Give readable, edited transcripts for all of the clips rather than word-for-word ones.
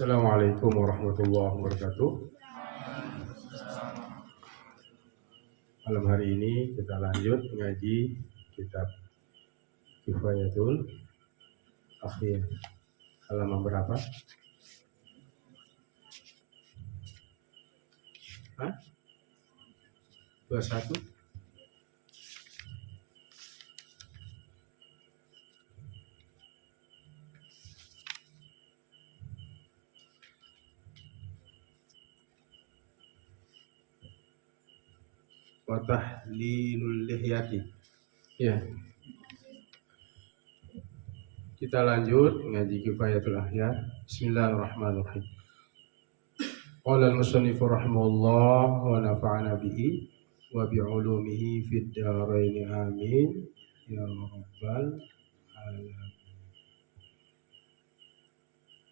Assalamualaikum warahmatullahi wabarakatuh. Malam hari ini kita lanjut mengaji kitab Kifayatul Akhyar. Halaman berapa? Hah? 21? Wa tahlilul lihyati. Ya. Kita lanjut ngaji Kifayatul Akhyar. Bismillahirrahmanirrahim. Qala al-musannif rahimahullah wa nafa'ana bihi wa bi'ulumihi fid dharain amin ya rabbal alamin.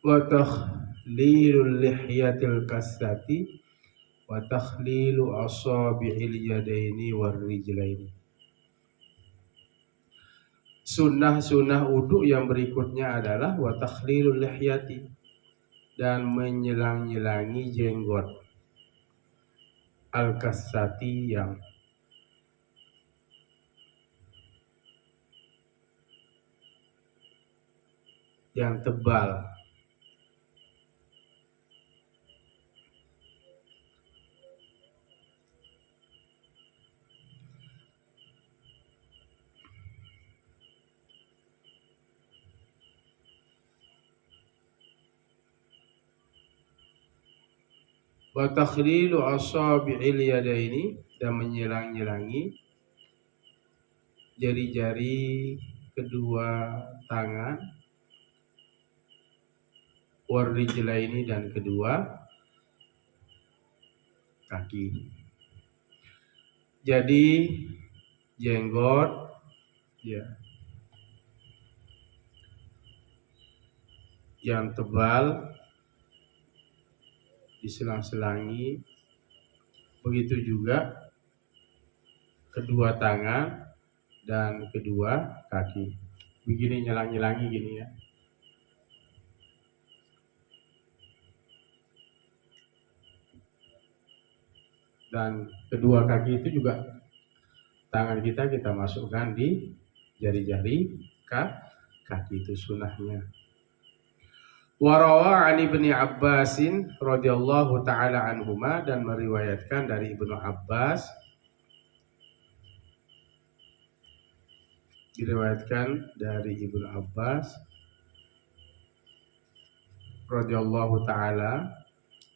Wa takhlilul lihyatil kasati wa takhlilu asabi'il yadaini war rijlaini. Sunnah wudu yang berikutnya adalah wa takhlilul lihyati, dan menyelang-nyelangi jenggot, al-kasati yang tebal. Wa takhlilu asabi'il yadaini, dan menyelang-nyelangi jari-jari kedua tangan, war rijlaini, dan kedua kaki. Jadi jenggot ya yang tebal diselang-selangi, begitu juga kedua tangan dan kedua kaki. Begini nyelang-nyelangi gini ya. Dan kedua kaki itu juga tangan kita masukkan di jari-jari kaki, itu sunnahnya. Warawa an Ibni Abbasin radhiyallahu taala anhuma, dan meriwayatkan dari Ibnu Abbas, diriwayatkan dari Ibnu Abbas radhiyallahu taala,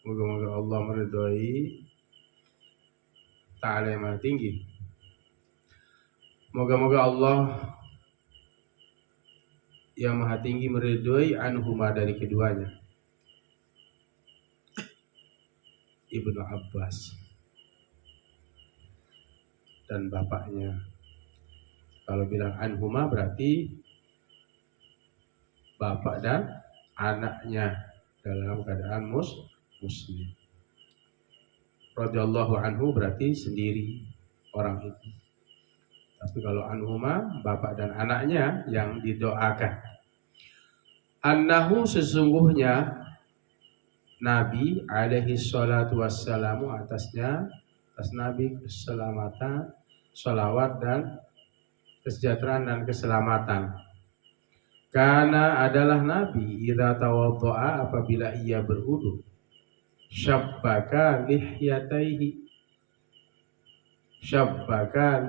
moga-moga Allah meridhai, taala yang maha tinggi. Moga-moga Allah yang maha tinggi meridhai anhuma, dari keduanya, Ibnu Abbas dan bapaknya. Kalau bilang anhuma berarti bapak dan anaknya dalam keadaan muslim. Radhiyallahu anhu berarti sendiri orang itu. Tapi kalau anhuma, bapak dan anaknya yang didoakan. Annahu, sesungguhnya Nabi alaihi salatu wassalamu, atas Nabi keselamatan, salawat dan kesejahteraan dan keselamatan. Karena adalah Nabi idza tawaddo'a, apabila ia berwudu, syabbaka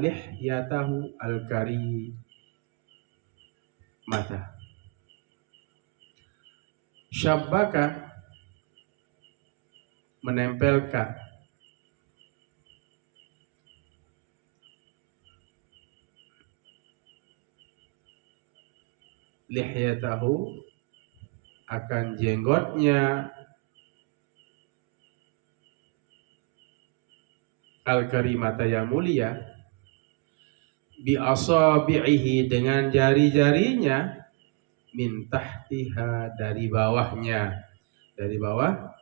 lihyatahu al-karimata. Syabbaka, menempelkan, lihyatahu, akan jenggotnya, al-karimata, yang mulia, bi asabi'ihi, dengan jari-jarinya, min tahtiha, dari bawahnya. Dari bawah,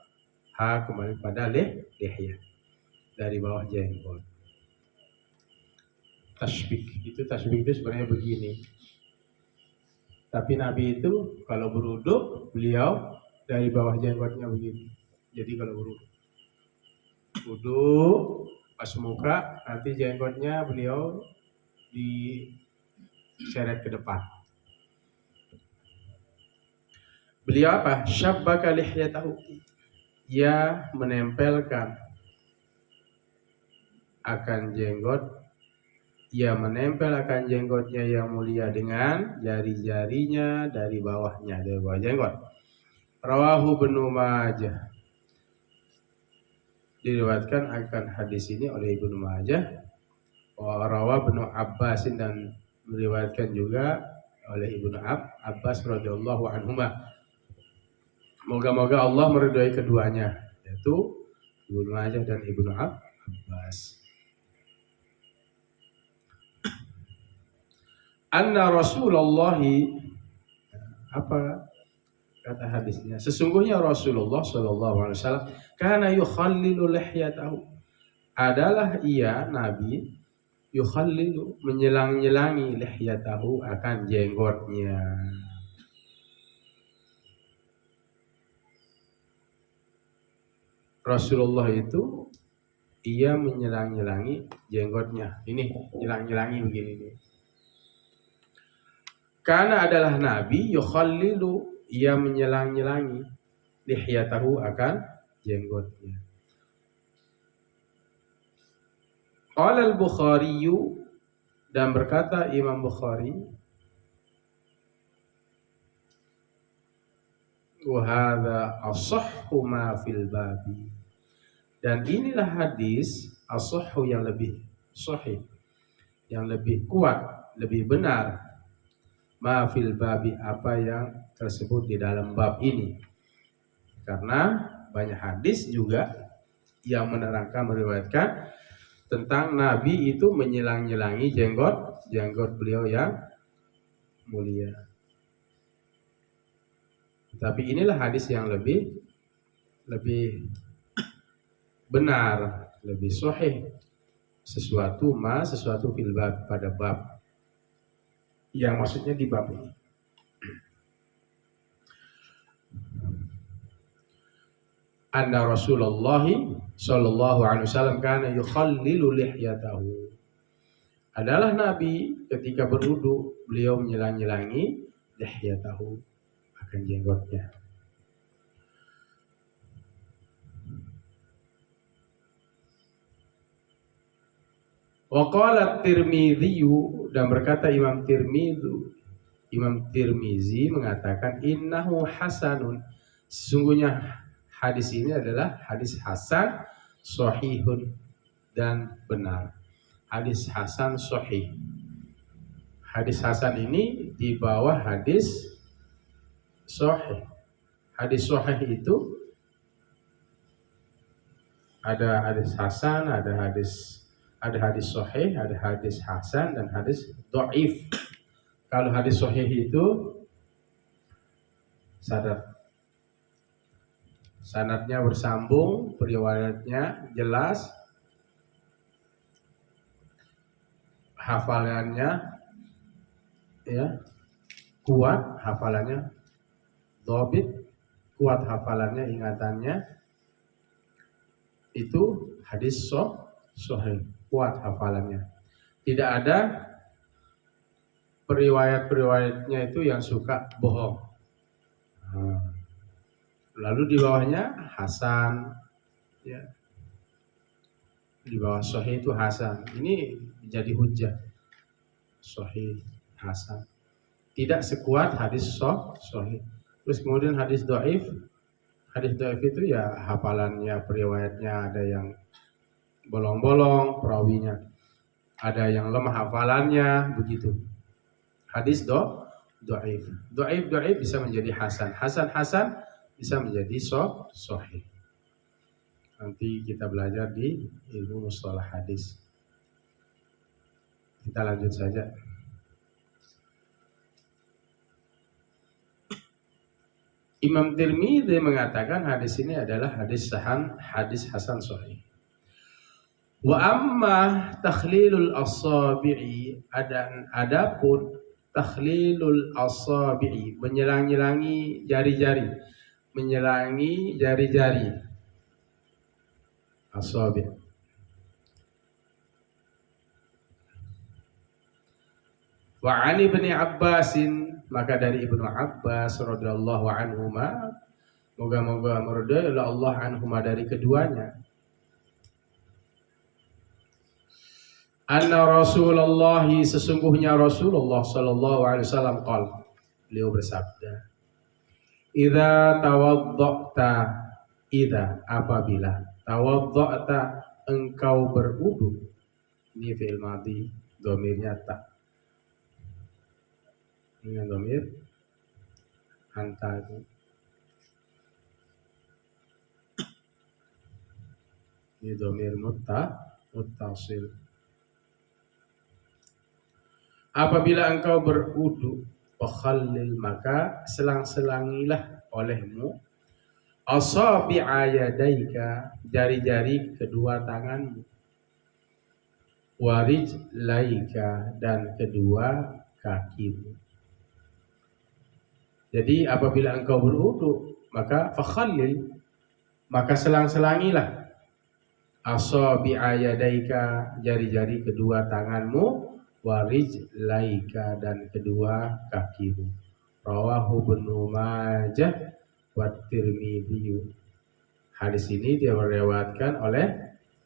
ha kembali pada lihya, dari bawah jenggot. Tasbih itu sebenarnya begini. Tapi Nabi itu kalau berwudu, beliau dari bawah jenggotnya begini. Jadi kalau wudu pas muka, nanti jenggotnya beliau diseret ke depan. Beliau apa? Syabbaka lihyatahu. Ia menempelkan akan jenggotnya yang mulia dengan jari-jarinya dari bawah jenggot. Rawahu Ibnu Majah. Diriwayatkan akan hadis ini oleh Ibnu Majah. Wa rawa Ibnu Abbas, dan meriwayatkan juga oleh Ibnu Abbas radhiyallahu anhuma. Moga-moga Allah meridhai keduanya, yaitu Ibnu Majah dan Ibnu Abbas. Anna Rasulullah, apa kata hadisnya? Sesungguhnya Rasulullah sallallahu alaihi wasallam kana yukhallilu lihyatahu. Adalah ia Nabi yukhallilu, menyelang-nyelangi lihyatahu, akan jenggotnya. Rasulullah itu ia menyelang-nyelangi jenggotnya. Ini nyelang-nyelangi begini nih. Karena adalah Nabi yukhallilu, ia menyelang-nyelangi lihyatahu, akan jenggotnya. Qala al-Bukhari, dan berkata Imam Bukhari, wa hadza ashahhu ma fil babi, dan inilah hadis ashahhu, yang lebih sahih, yang lebih kuat, lebih benar, ma fil babi, apa yang tersebut di dalam bab ini. Karena banyak hadis juga yang menerangkan, meriwayatkan tentang Nabi itu menyelang-nyelangi jenggot beliau yang mulia. Tapi inilah hadis yang lebih benar, lebih sahih. Sesuatu fil bab, pada bab, yang maksudnya di bab ini. Anna Rasulullah sallallahu alaihi wasallam kana yukhallilu lihyatahu. Adalah Nabi ketika berwudu, beliau menyelang-nyelangi lihyatahu, akan jenggotnya. Wa qala Tirmidzi, dan berkata Imam Tirmizi mengatakan innahu hasanun, sesungguhnya hadis ini adalah hadis hasan sahihun, dan benar. Hadis hasan sahih. Hadis hasan ini di bawah hadis sahih. Hadis sahih itu ada hadis hasan, ada hadis sahih, ada hadis hasan, dan hadis dhaif. Kalau hadis sahih itu sanadnya bersambung, riwayatnya jelas, hafalannya kuat, hafalannya dhabit, kuat hafalannya, ingatannya, itu hadis sahih, kuat hafalannya. Tidak ada periwayat-periwayatnya itu yang suka bohong. Lalu di bawahnya hasan, ya. Di bawah sahih itu hasan. Ini jadi hujjah. Sahih, hasan. Tidak sekuat hadis sahih. Terus kemudian hadis dhaif. Hadis dhaif itu ya hafalannya, periwayatnya ada yang bolong-bolong perawinya. Ada yang lemah hafalannya, begitu. Hadis dhaif. Dhaif bisa menjadi hasan. Hasan bisa menjadi sahih. Nanti kita belajar di ilmu mustalah hadis. Kita lanjut saja. Imam Tirmidzi mengatakan hadis ini adalah hadis hasan sahih. Wa amma takhlilul asabi'i, adapun takhlilul asabi'i, menyelang-nyelangi jari-jari. menyelangi jari-jari asabi'. Wa 'ani ibni Abbasin, maka dari Ibnu Abbas radhiyallahu anhuma, moga-moga meridai Allah anhuma dari keduanya, anna Rasulullah, sesungguhnya Rasulullah sallallahu alaihi wasallam qala, beliau bersabda, idza tawadda'ta, idza apabila, tawadda'ta engkau berwudu, ini fi'il madhi, dhamirnya ta, ini dhamir anta itu. Ini dhamir muttasil. Apabila engkau berwudu, fakhallil, maka selang-selangilah olehmu, asabi'a yadaika, jari-jari kedua tanganmu, warijlaika, dan kedua kakimu. Jadi apabila engkau berwudu, maka fakhallil, maka selang-selangilah, asabi'a yadaika, jari-jari kedua tanganmu, warijlaika, dan kedua kakimu. Rawahu Ibnu Majah wa Tirmidzi. Hadis ini dia diriwayatkan oleh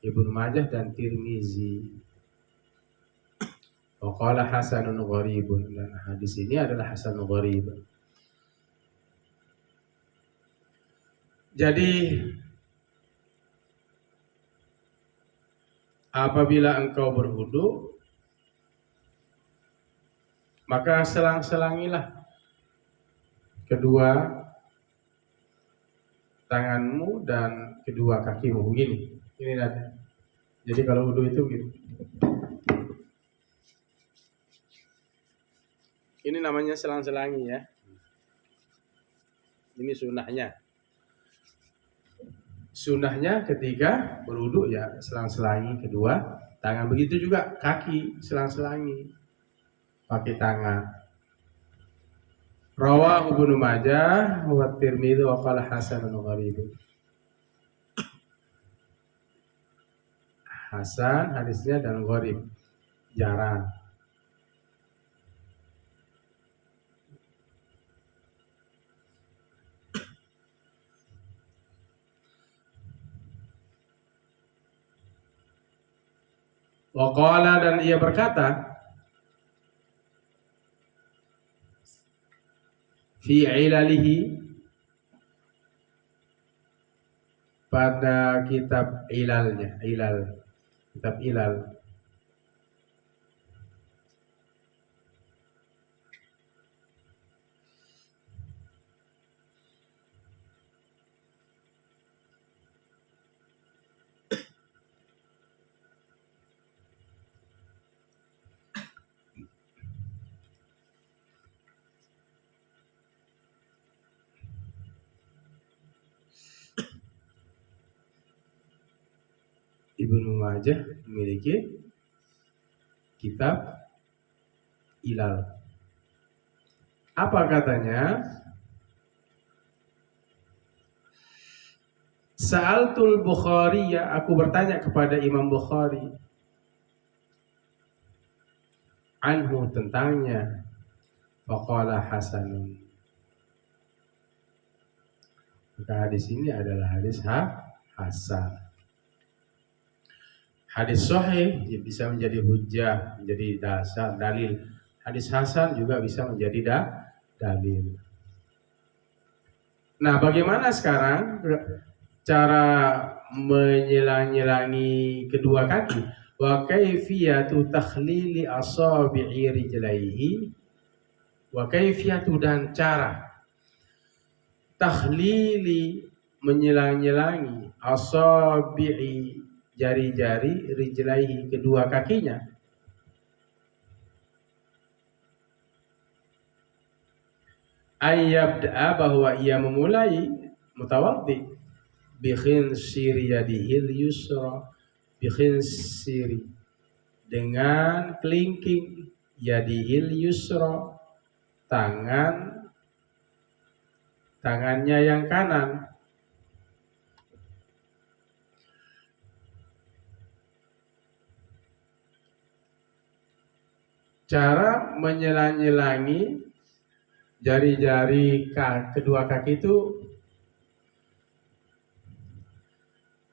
Ibnu Majah dan Tirmizi. Wa qala hasanun gharibun, dan hadis ini adalah hasanun gharib. Jadi apabila engkau berwudu, maka selang-selangilah kedua tanganmu dan kedua kakimu, begini. Ini nanti. Jadi kalau wudu itu gitu. Ini namanya selang-selangi ya. Ini sunnahnya. Sunnahnya ketika berwudu ya selang-selangi kedua tangan. Begitu juga kaki selang-selangi pakai tangan. Rawahu Ibnu Majah wa Tirmidzi wa qala hasanun gharib. Hasan hadisnya dan gharib, jarang. Wa qala, dan ia berkata, fi ilalihi, pada kitab ilalnya, kitab ilal. Ibnu Majah memiliki kitab ilal. Apa katanya? Sa'altul Bukhari, ya, aku bertanya kepada Imam Bukhari, anhu, tentangnya, faqala hasanun. Maka hadis ini adalah hadis hasan. Hadis sahih bisa menjadi hujjah, menjadi dasar, dalil. Hadis hasan juga bisa menjadi dalil. Nah, bagaimana sekarang cara menyelang-nyelangi kedua kaki? Wa kaifiyatu takhlili asabi'i rijlaihi, wa kaifiyatu, dan cara takhlili, menyelang-nyelangi, asabi'i, jari-jari, rijlaihi, kedua kakinya. Ayyabda'a, bahwa ia memulai, mutawaddi, bi khinsiri yadihil yusra, bi khinsiri, dengan kelingking, yadihil yusra, tangan tangannya yang kanan. Cara menyelang-nyelangi jari-jari kedua kaki itu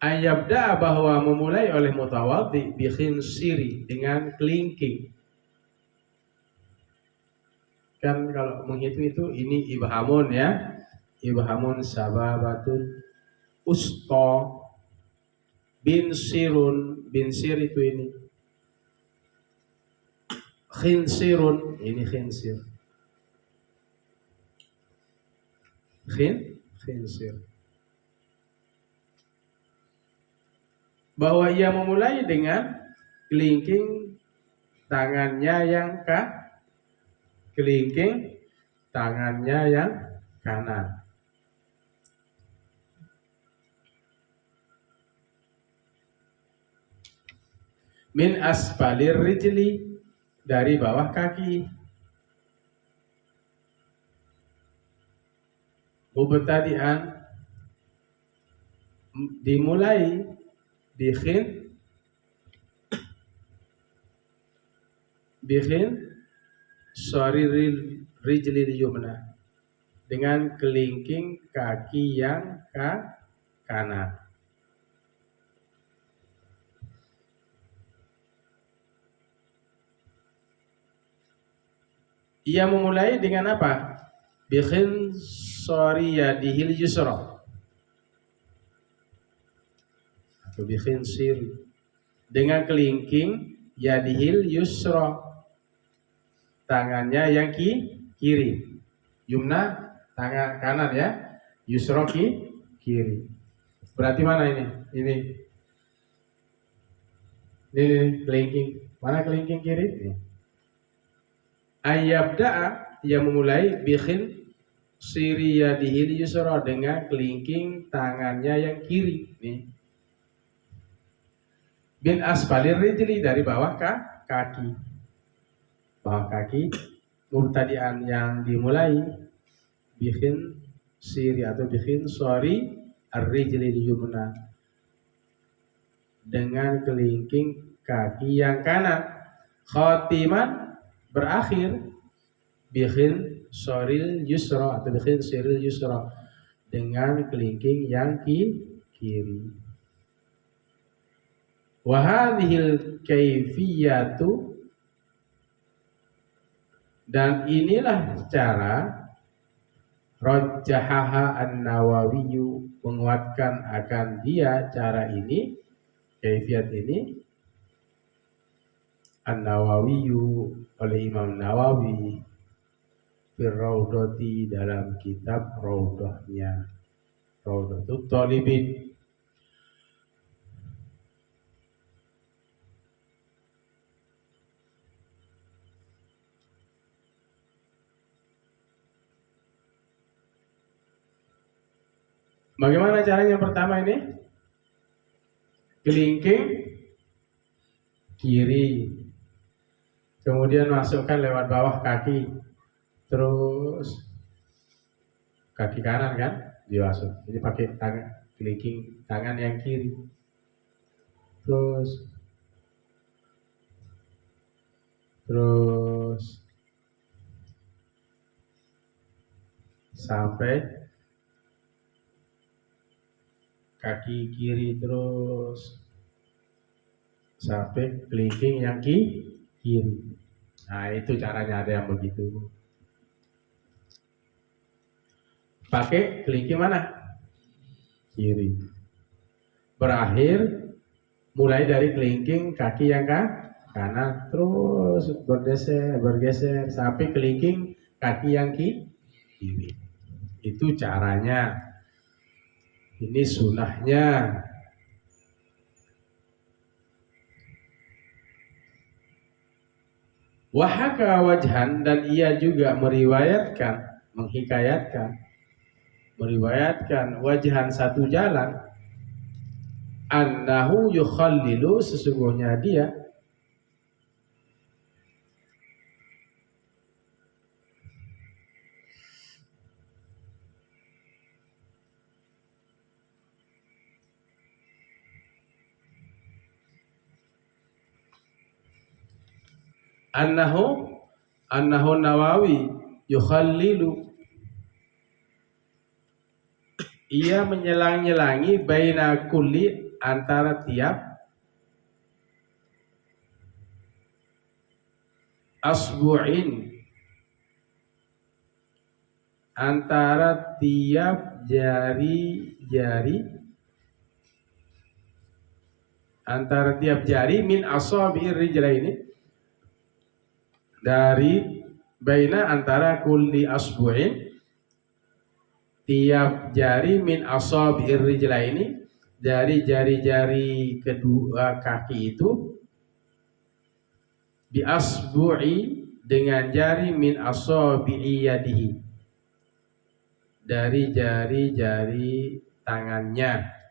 ayabda, bahwa memulai oleh mutawaddi bi khinsiri, dengan kelingking. Kan kalau menghitung itu ini ibhamun ya, ibhamun sababatun usto bin sirun, bin sir itu ini khinsirun, ini khinsir, khinsir, bahwa ia memulai dengan kelingking tangannya yang kelingking tangannya yang kanan. Min asfalir rijli, dari bawah kaki. Mubtadi'an, dimulai bikin sorry rijlil yumna, dengan kelingking kaki yang kanan. Ia memulai dengan apa? Bikin sorry yadihil yusra, atau bikin sir, dengan kelingking yadihil yusra, tangannya yang kiri. Yumna tangan kanan ya, yusra kiri. Berarti mana ini? Ini kelingking. Mana kelingking kiri? Ini. Ayyabda'a, yang memulai bikin siriyadihil yusra, dengan kelingking tangannya yang kiri. Nih. Bin asfalir rijli, dari bawah kaki. Bawah kaki. Mubtadi'an, yang dimulai bikin siri atau bikin sorry ar-rijlil yumna, dengan kelingking kaki yang kanan. Khotiman, berakhir bikin soril yusra atau bikin siril yusra, dengan kelingking yang kiri. Wahadhil kaifiyatu, dan inilah cara rajjahaha an-Nawawi, menguatkan akan dia cara ini, kaifiyat ini, an-Nawawi, oleh Imam Nawawi, fir raudhati, dalam kitab raudhahnya, Raudhatut Thalibin. Bagaimana caranya? Yang pertama ini kelingking kiri, kemudian masukkan lewat bawah kaki, terus kaki kanan kan dimasuk. Jadi pakai tangan, kelingking tangan yang kiri, terus sampai kaki kiri, terus sampai kelingking yang kiri. Nah, itu caranya, ada yang begitu. Pakai kelingking mana? Kiri. Berakhir mulai dari kelingking kaki yang kanan, terus bergeser sampai kelingking kaki yang kiri. Itu caranya. Ini sunahnya. Wahaka wajhan, dan ia juga meriwayatkan, meriwayatkan wajhan, satu jalan, annahu yukhallilu, sesungguhnya dia annahu Nawawi yukhallilu, ia menyelang-nyelangi baina kulli, antara tiap asbu'in, antara tiap jari-jari, antara tiap jari, min asabi'ir rijlaini, dari baina antara kulli asbu'in, tiap jari, min asabi'ir rijlaini, dari jari-jari kedua kaki itu, bi asbu'i, dengan jari, min asabi'i yadihi, dari jari-jari tangannya.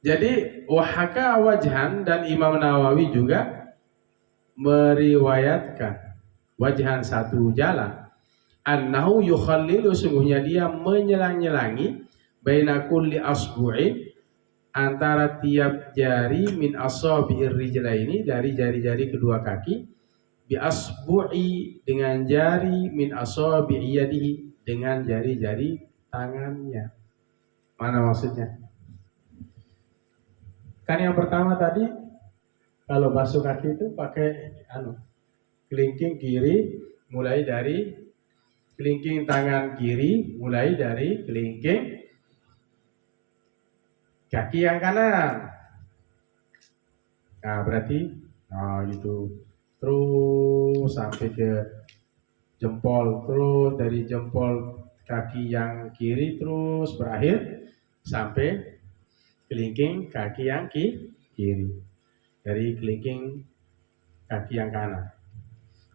Jadi wahaka wajhan, dan Imam Nawawi juga meriwayatkan wajhan, satu jalan, annahu yukhallilu, sungguhnya dia menyelang-nyelangi, baina kulli asbu'in, antara tiap jari, min asabi'ir rijlaini, dari jari-jari kedua kaki, bi asbu'i, dengan jari, min asabi'i yadihi, dengan jari-jari tangannya. Mana maksudnya? Kan yang pertama tadi kalau basuh kaki itu pakai kelingking kiri, mulai dari kelingking tangan kiri, mulai dari kelingking kaki yang kanan. Nah berarti gitu terus sampai ke jempol, terus dari jempol kaki yang kiri terus berakhir sampai kelingking kaki yang kiri, dari kelingking kaki yang kanan.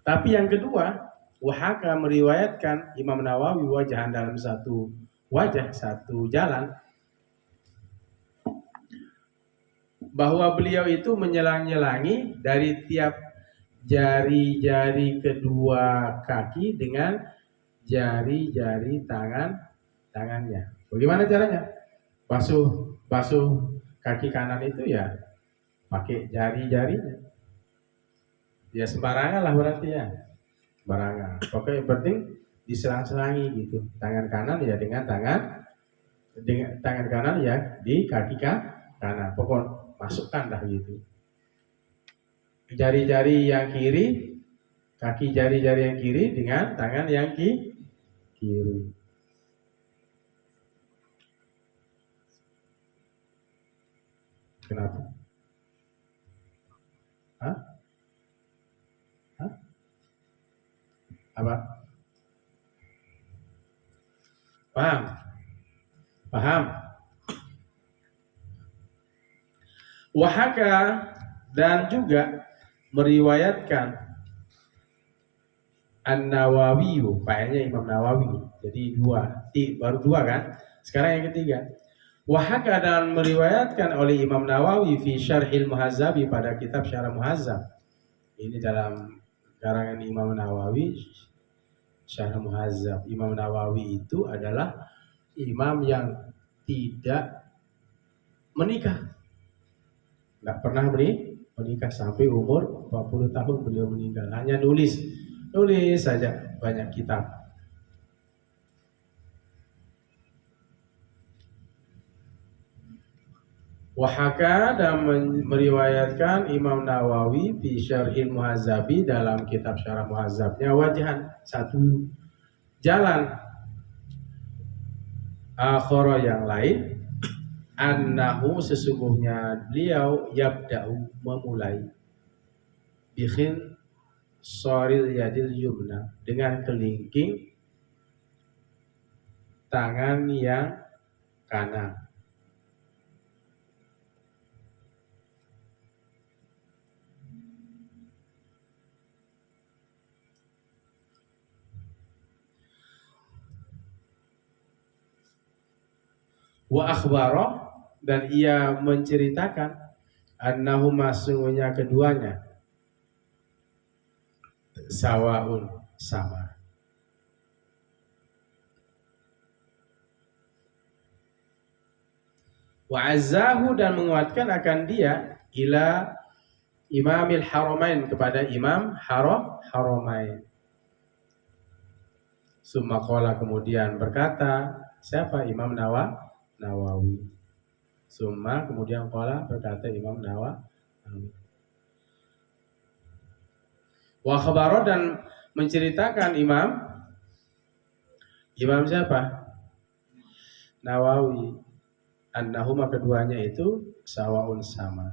Tapi yang kedua, wahaka meriwayatkan Imam Nawawi wajahan, dalam satu wajah, satu jalan, bahwa beliau itu menyelang-nyelangi dari tiap jari-jari kedua kaki dengan jari-jari tangannya. Bagaimana caranya? Basuh kaki kanan itu ya pakai jari-jarinya. Ya sembarangan lah berarti ya. Sembarangan. Pokoknya yang penting diselang-selangi gitu. Tangan kanan ya dengan tangan kanan ya di kaki kanan. Pokok masukkan lah gitu. Jari-jari yang kiri, kaki jari-jari yang kiri dengan tangan yang kiri. Kenapa? Hah? Apa? Paham? Wahaka, dan juga meriwayatkan An-Nawawi, kayaknya Imam Nawawi. Jadi baru dua kan? Sekarang yang ketiga. Wahaka, dan meriwayatkan oleh Imam Nawawi fi Syarhil Muhazzabi, pada kitab Syarah Muhazzab. Ini dalam karangan Imam Nawawi, Syarah Muhazzab. Imam Nawawi itu adalah imam yang tidak menikah. Tidak pernah menikah sampai umur 40 tahun beliau meninggal. Hanya nulis saja banyak kitab. Wahaka, dan meriwayatkan Imam Nawawi fi Syarhil Muhazzabi, dalam kitab Syarah Muhazzabnya, wajahan, satu jalan, akhara, yang lain, annahu, sesungguhnya beliau, yabda'u, memulai, bikhin soril yadil yumna, dengan kelingking tangan yang kanan. Wa akhbara, dan ia menceritakan, annahuma, sesungguhnya keduanya, sawaun, sama. Wa azzahu dan menguatkan akan dia ila Imamil Haramain kepada Imam Haramain. Summa qala kemudian berkata, siapa? Imam Nawawi. Summa kemudian qala berkata Imam Nawawi. Wa khabara dan menceritakan Imam siapa? Nawawi. Annahuma keduanya itu sawaun sama.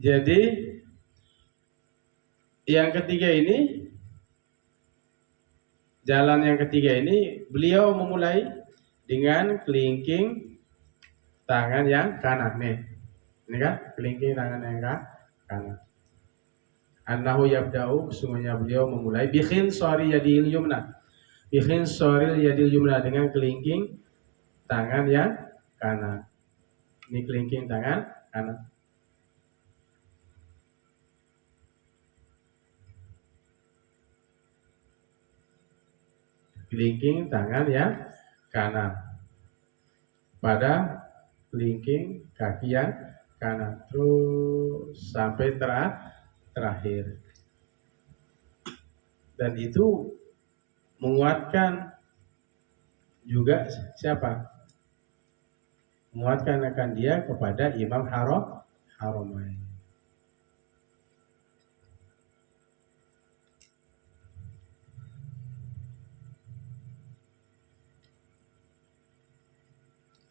Jadi yang ketiga ini, jalan yang ketiga ini beliau memulai dengan kelingking tangan yang kanan nih. Ini kan kelingking tangan yang kanan. Annahu yabda'u, sesungguhnya beliau memulai bikhin sari yadil yumna. Bikhin sari yadil yumna dengan kelingking tangan yang kanan. Ini kelingking tangan kanan. Kelingking tangan yang kanan pada kelingking kaki yang kanan terus sampai terakhir, dan itu menguatkan juga siapa? Menguatkan akan dia kepada Imam Haramain.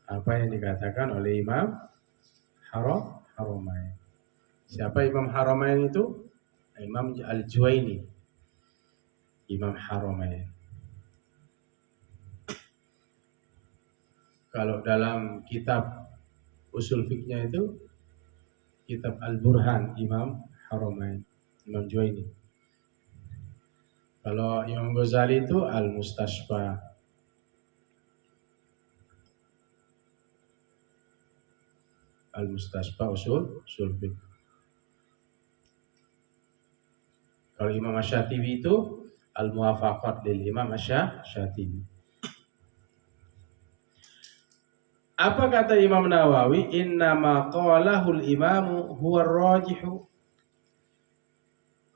Apa yang dikatakan oleh Imam Haramain. Siapa Imam Haramain itu? Imam Al-Juwaini, Imam Haramain. Kalau dalam kitab usul fiknya itu kitab Al-Burhan, Imam Haramain, Imam Juwaini. Kalau Imam Ghazali itu Al-Mustasfa. Al-Mustasfa usul fiqh. Kalau Imam Asy-Syatibi itu Al-Muwafaqat lil Imam Asy-Syatibi. Apa kata Imam Nawawi? Innama qalahul imamu huwa rajihu.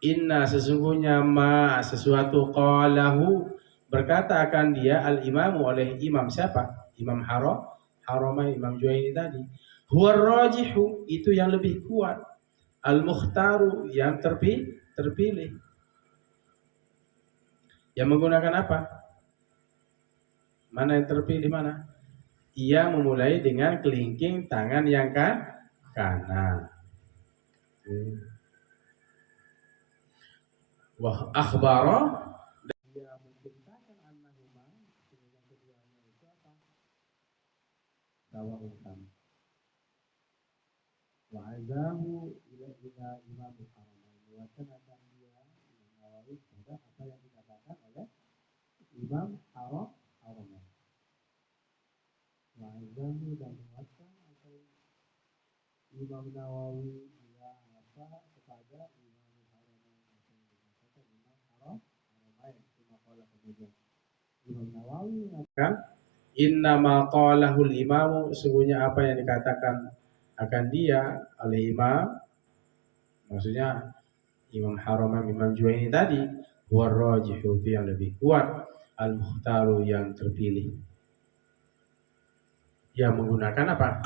Inna sesungguhnya ma sesuatu qalahu berkata akan dia al-imamu oleh imam siapa? Imam Haramain, Imam Juwaini tadi. Huwa rajihu itu yang lebih kuat. Al-mukhtaru yang terpilih. Yang menggunakan apa? Mana yang terpilih mana? Ia memulai dengan kelingking tangan yang kanan. Wah akhbara, dia menceritakan annahuma yang keduanya itu apa? Sawa'un sama. Wa azahu ila Imam Haramain. Wacanakan dia Imam Nawawi pada apa yang dikatakan oleh Imam Haramain. Wa azahu dan menguatkan atau Imam Nawawi dia apa kepada Imam Haramain atau dikatakan Imam Haramain. Cuma kalau kemudian Imam Nawawi mengatakan innama qalahul imamu, sesungguhnya apa yang dikatakan akan dia oleh imam, maksudnya Imam Haramain, Imam Juwaini tadi, warrajihu yang lebih kuat, al-mukhtaru yang terpilih. Yang menggunakan apa?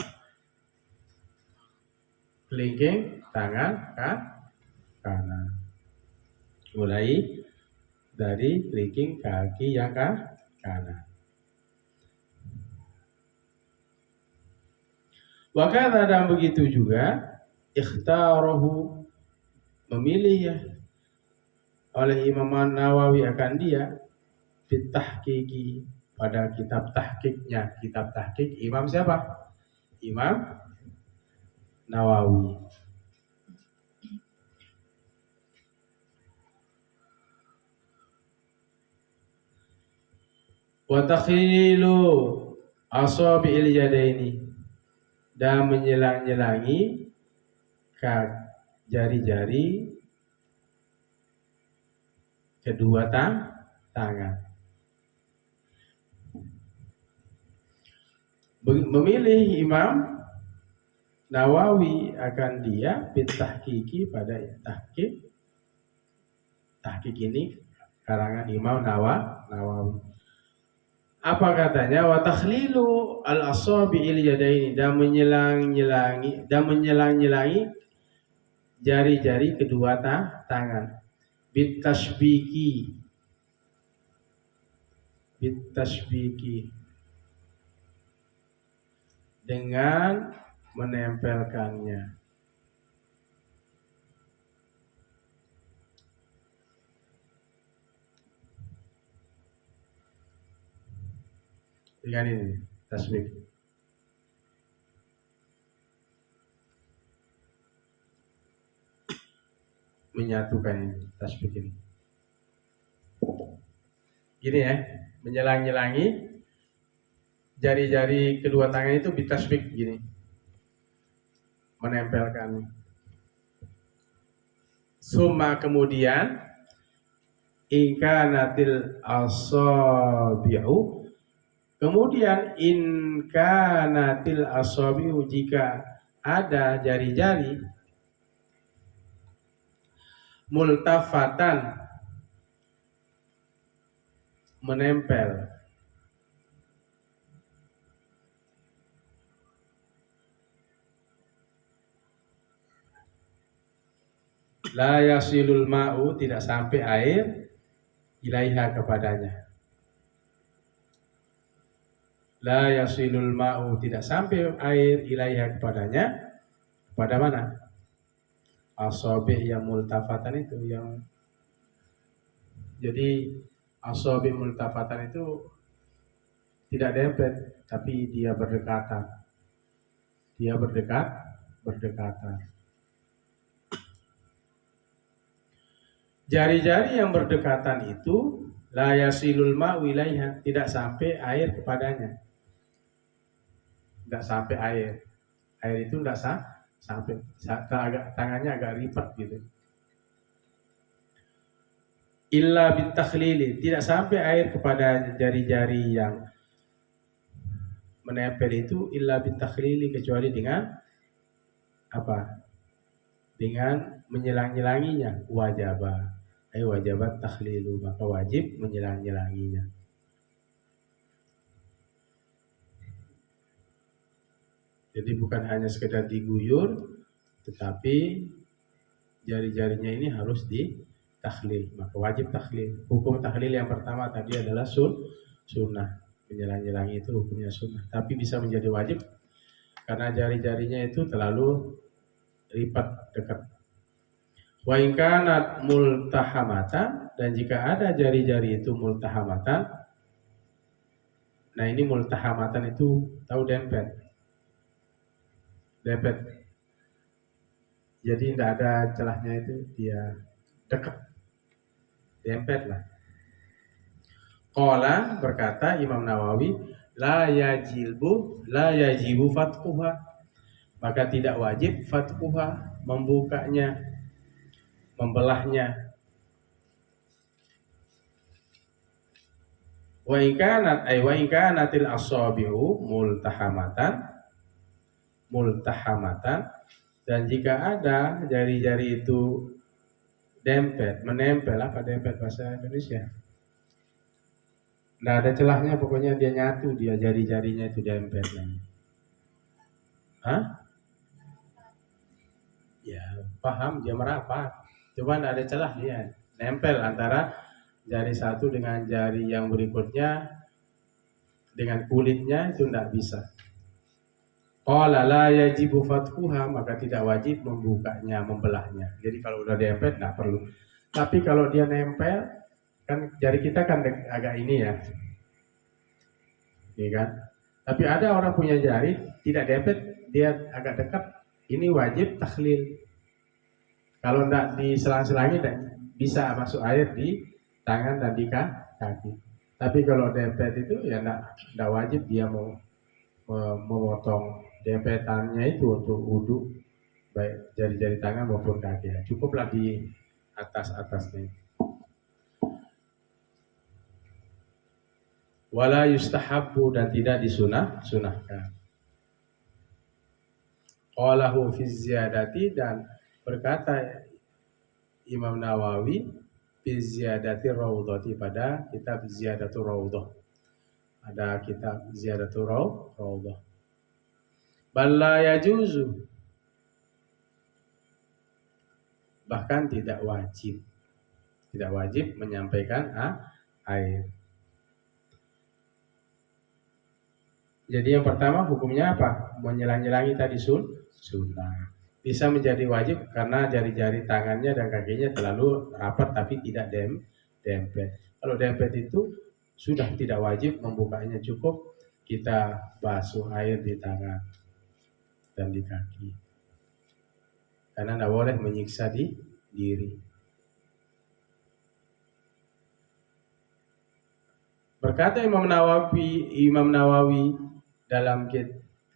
Kelingking tangan kanan. Mulai dari kelingking kaki yang kanan. kanan. Wakana dan begitu juga ikhtarahu memilih ya oleh Imam Nawawi akan dia bitahqiqi pada kitab tahqiqnya. Kitab tahqiq Imam siapa? Imam Nawawi. Wa takhlilu asabi'il yadaini dan menyelang-nyelangi jari-jari kedua tangan. Memilih Imam Nawawi akan dia bitahqiqi pada tahqiq. Tahqiq ini karangan Imam Nawawi. Apa katanya? Wa takhlilu al-asabi'il yadaini dan menyelang-nyelangi jari-jari kedua tangan. Bitasbiki dengan menempelkannya. Dengan ini tasbih. Menyatukan ini tasbih ini. Gini ya, menyelang-nyelangi jari-jari kedua tangan itu bitasbih gini. Menempelkan. Summa kemudian inkanatil asabi'u kemudian inkanatil asabi'u jika ada jari-jari multafatan menempel la yasilul ma'u tidak sampai air ilaiha kepadanya. La yasilul ma'u tidak sampai air ilaiha kepadanya. Pada mana? Asabi' yang multafatan itu yang jadi asabi' multafatan itu tidak dempet tapi dia berdekatan. Dia berdekatan. Jari-jari yang berdekatan itu la yasilul ma'u ilaiha tidak sampai air kepadanya. Tidak sampai air. Air itu tidak sampai tangannya agak lipat gitu. Illa bitakhlili tidak sampai air kepada jari-jari yang menempel itu illa bitakhlili kecuali dengan apa? Dengan menyelang-nyelanginya wajabat takhlilu maka wajib menyelang-nyelanginya. Jadi bukan hanya sekedar diguyur, tetapi jari-jarinya ini harus ditakhlil, maka wajib takhlil. Hukum takhlil yang pertama tadi adalah sunnah, menyelang-nyelangi itu hukumnya sunnah, tapi bisa menjadi wajib karena jari-jarinya itu terlalu lipat dekat. Wa in kanat multahamatan dan jika ada jari-jari itu multahamatan, nah ini multahamatan itu tahu dempet. Jadi tidak ada celahnya itu dia dekat dempet lah. Qala berkata Imam Nawawi la yajibu fatquha maka tidak wajib fatquha membukanya membelahnya. Wa in kanatil asabi'u multahamatan dan jika ada jari-jari itu menempel apa dempet bahasa Indonesia? Nggak ada celahnya pokoknya dia nyatu dia jari-jarinya itu dempet. Hah? Ya paham dia merapat. Cuma nggak ada celah dia nempel antara jari satu dengan jari yang berikutnya dengan kulitnya itu tidak bisa. Qala la yajibu fathuha, maka tidak wajib membukanya, membelahnya. Jadi kalau udah diempet tidak perlu. Tapi kalau dia nempel, kan jari kita kan agak ini ya, iya kan? Tapi ada orang punya jari tidak diempet, dia agak dekat, ini wajib takhlil. Kalau tidak diselang-selangi, bisa masuk air di tangan dan di kaki. Tapi kalau dempet itu ya tidak wajib dia mau memotong dempetannya itu untuk wudhu, baik jari-jari tangan maupun kaki. Cukuplah di atas-atasnya. Wala yustahabbu, dan tidak sunahkan. Qalahu fi ziyadati, dan berkata Imam Nawawi fi ziyadati raudhati, pada kitab Ziyadatul Raudhah. Ada kitab Ziyadatul Raudhah. Balla yajuzu, bahkan tidak wajib menyampaikan air. Jadi yang pertama hukumnya apa? Menyelang-nyelangi tadi sunnah. Bisa menjadi wajib karena jari-jari tangannya dan kakinya terlalu rapat tapi tidak dempet. Kalau dempet itu sudah tidak wajib membukanya, cukup kita basuh air di tangan dan di kaki. Karena tidak boleh menyiksa di diri. Berkata Imam Nawawi dalam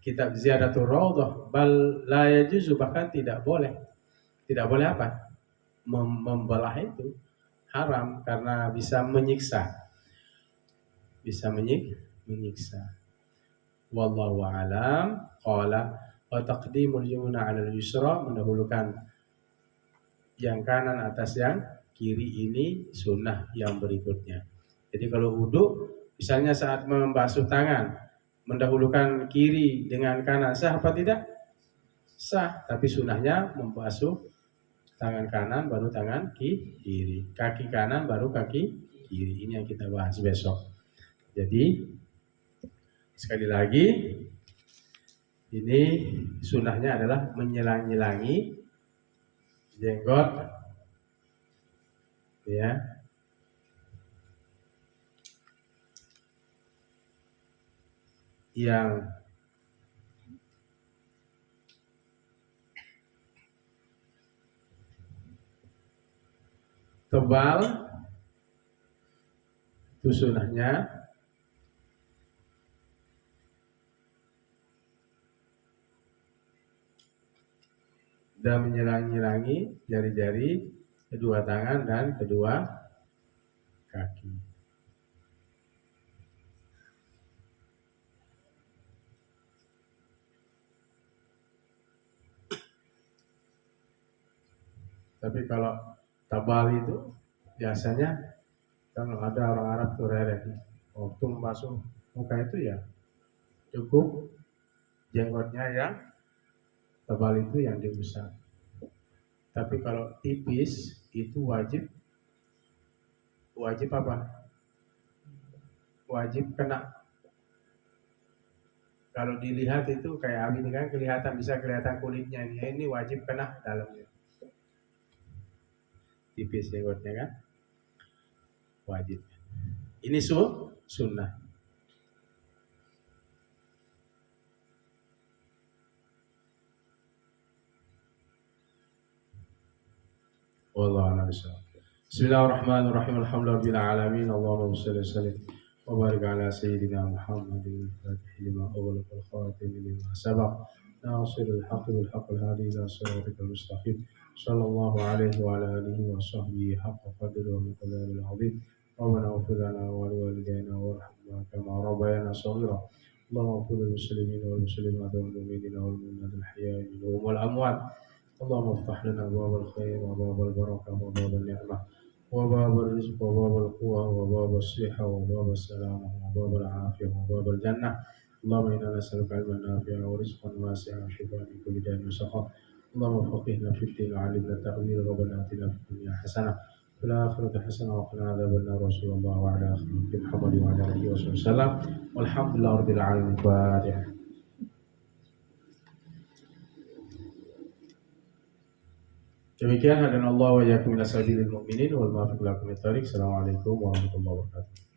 kitab Ziyadatul Raudhah, bal la yajuzu, bahkan tidak boleh. Tidak boleh apa? Membelah itu haram karena bisa menyiksa. Bisa menyiksa. Wallahu a'lam. Qala wa taqdimul yumna 'ala al-yusra, mendahulukan yang kanan atas yang kiri ini sunnah yang berikutnya. Jadi kalau wudhu, misalnya saat membasuh tangan, mendahulukan kiri dengan kanan, sah apa tidak? Sah, tapi sunnahnya membasuh tangan kanan baru tangan kiri, kaki kanan baru kaki kiri. Ini yang kita bahas besok. Jadi sekali lagi, ini sunnahnya adalah menyelang-nyelangi jenggot, ya, yang tebal, itu sunnahnya. Dan menyelang-nyelangi jari-jari kedua tangan dan kedua kaki. Tapi kalau tabal itu biasanya kalau ada orang Arab tuh rere, waktu membasuh muka itu ya cukup jenggotnya yang tebal itu yang diusap. Tapi kalau tipis itu wajib apa? Wajib kena. Kalau dilihat itu kayak ini kan kelihatan, bisa kelihatan kulitnya, ini wajib kena dalamnya. Tipis jenggotnya kan wajib. Ini sunnah. Wallahu a'lam bishawab. Bismillahirrahmanirrahim. Alhamdulillahirabbil alamin. Allahumma shalli wa sallim wa barik ala sayyidina Muhammadin al-fatih lima ughliqa al-khatim lima sabaq nasiril haqqi bil haqqil hadi ila siratal mustaqim. Sallallahu alaihi wa ala alihi wa sahbihi haqqa qadrihi wa miqdaril azim. Rabbana ighfir lana wa liwalidayna warhamna kama rabbayana shaghira. Allahumma ighfir lil muslimina wal muslimat wal mu'minina wal mu'minat al-ahya'i minhum wal amwat. اللهم افتح لنا باب الخير وباب البركة وباب النعمة وباب الرزق وباب القوة وباب الصحة وباب السلامة وباب العافية وباب الجنة. اللهم إنا نسألك علما نافعا ورزقا واسعا وشفاء من كل داء وسقم. اللهم فقهنا في الدين وعلمنا التأويل. ربنا آتنا في الدنيا حسنة fil akhirati hasanah wa qina adzabannar. Rasulullah wa ala alihi Muhammad wa ala alihi wasallam. Walhamdulillahirabbil alamin. Fatihah. Demikian hadanallahu wa iyyakum ila sabilil mu'minin wal muwaffiq lakum lit thariq. Assalamualaikum warahmatullahi wabarakatuh.